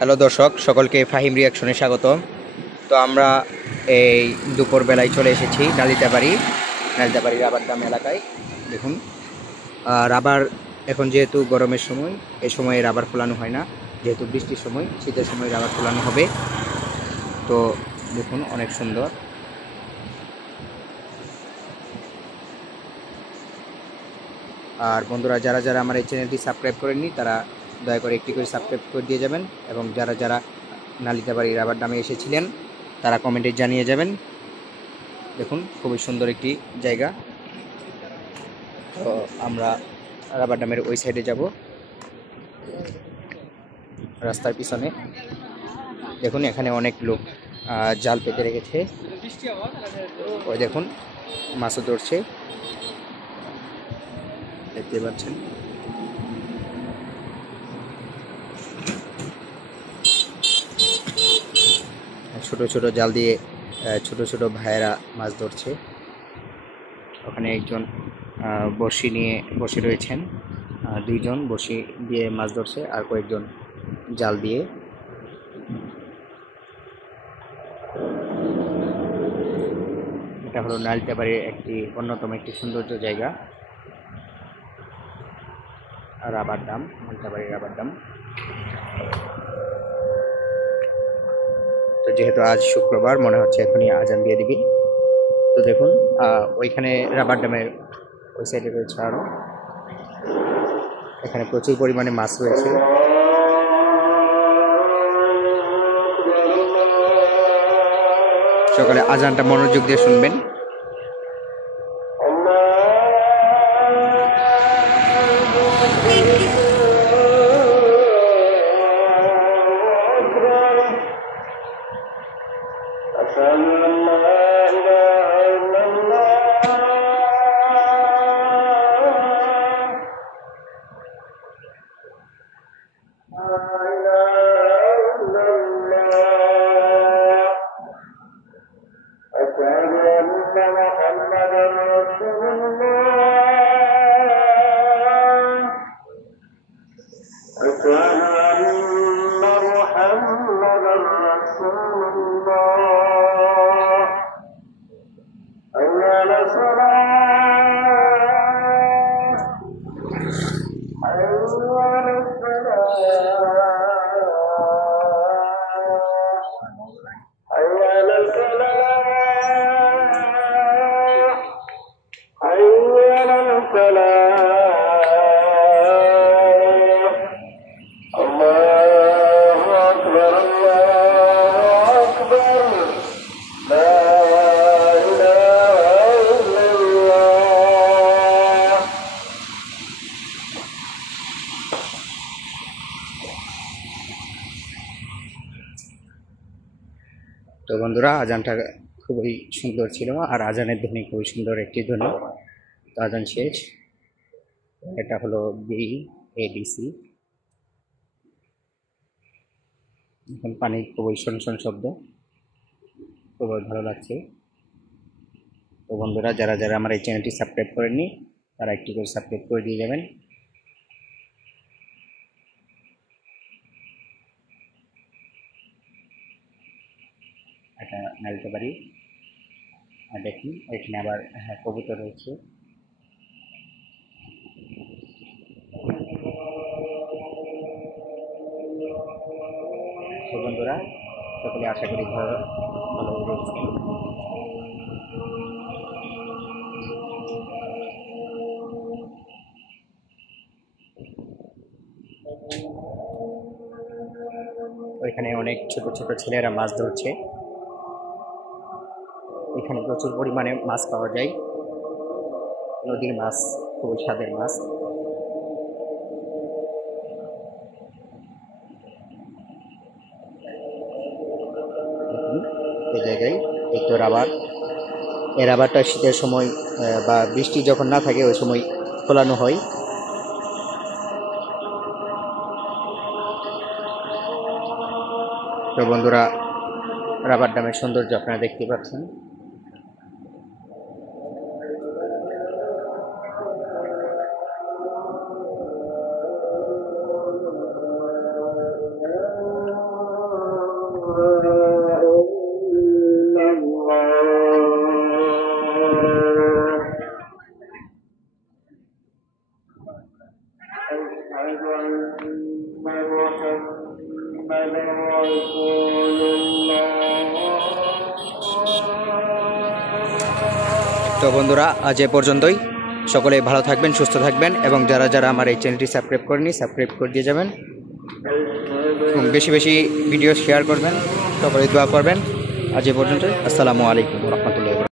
Hello দর্শক, সকলকে ফাহিম রিয়াকশনে স্বাগত। তো আমরা এই দুপুরবেলায় চলে এসেছি নালিতাবাড়ি রাবার ডাম এলাকায়। দেখুন, রাবার এখন যেহেতু গরমের সময়, এই সময়ে রাবার ফোলানো হয় না। যেহেতু বৃষ্টির সময়, শীতের সময় রাবার ফোলানো হবে। তো দেখুন, অনেক সুন্দর। আর বন্ধুরা, যারা যারা আমার এই চ্যানেলটি সাবস্ক্রাইব করেননি, তারা দয়া করে একটি করে সাবস্ক্রাইব করে দিয়ে যাবেন। এবং যারা যারা নালিতাবাড়ি রাবার ডামে এসেছিলেন, তারা কমেন্টে জানিয়ে যাবেন। দেখুন, খুবই সুন্দর একটি জায়গা। তো আমরা রাবার ড্যামের ওই সাইডে যাব, রাস্তার পিছনে। দেখুন, এখানে অনেক লোক জাল পেতে রেখেছে। ওই দেখুন, মাছও ধরছে, দেখতে পাচ্ছেন। ছোট ছোট জাল দিয়ে ছোট ছোট ভাইয়েরা মাছ ধরছে। ওখানে একজন বড়শি নিয়ে বসে রয়েছেন, দুইজন বড়শি দিয়ে মাছ ধরছে, আর কয়েকজন জাল দিয়ে। এটা হলো নালিতাবাড়ির একটি অন্যতম একটি সৌন্দর্য জায়গা, রাবার ডাম, নালিতাবাড়ির রাবার ডাম। তো যেহেতু আজ শুক্রবার, মনে হচ্ছে এখনই আজান দিয়ে দিবি। তো দেখুন, ওইখানে রাবার ড্যামের ওই সাইডে রয়েছে আরও, এখানে প্রচুর পরিমাণে মাছ রয়েছে। সকালে আজানটা মনোযোগ দিয়ে শুনবেন। তো বন্ধুরা, আজানটা খুবই সুন্দর ছিল, আর আজানের ধ্বনি খুবই সুন্দর একটি ধ্বনি। তো আজান শেষ। এটা হলো BADC। এখন পানির খুবই শন শব্দ, খুবই ভালো লাগছে। তো বন্ধুরা, যারা যারা আমার এই চ্যানেলটি সাবস্ক্রাইব করেননি, তারা একটি করে সাবস্ক্রাইব করে দিয়ে যাবেন। এটা নালিতাবাড়ি। আর দেখুন, এখানে আবার কবুতর রয়েছে। তো বন্ধুরা, সকলে আশা করি ভালো রয়েছে। ওইখানে অনেক ছোট ছোট ছেলেরা মাছ ধরছে। এখানে প্রচুর পরিমাণে মাছ পাওয়া যায়, নদীর মাছ, খুবই স্বাদের মাছ। দেখুন, এই জায়গায় একটু রাবার, এই রাবারটা শীতের সময় বা বৃষ্টি যখন না থাকে, ওই সময় ফোলানো হয়। তো বন্ধুরা, রাবার ড্যামের সৌন্দর্য আপনারা দেখতে পাচ্ছেন। তো বন্ধুরা আজ এ পর্যন্তই। সকলে ভালো থাকবেন, সুস্থ থাকবেন এবং যারা যারা আমার এই চ্যানেলটি সাবস্ক্রাইব করেনি সাবস্ক্রাইব করে দিয়ে যাবেন এবং বেশি বেশি ভিডিও শেয়ার করবেন, সকলে দোয়া করবেন। আজ এ পর্যন্তই। আসসালামু আলাইকুম ওয়া রাহমাতুল্লাহ।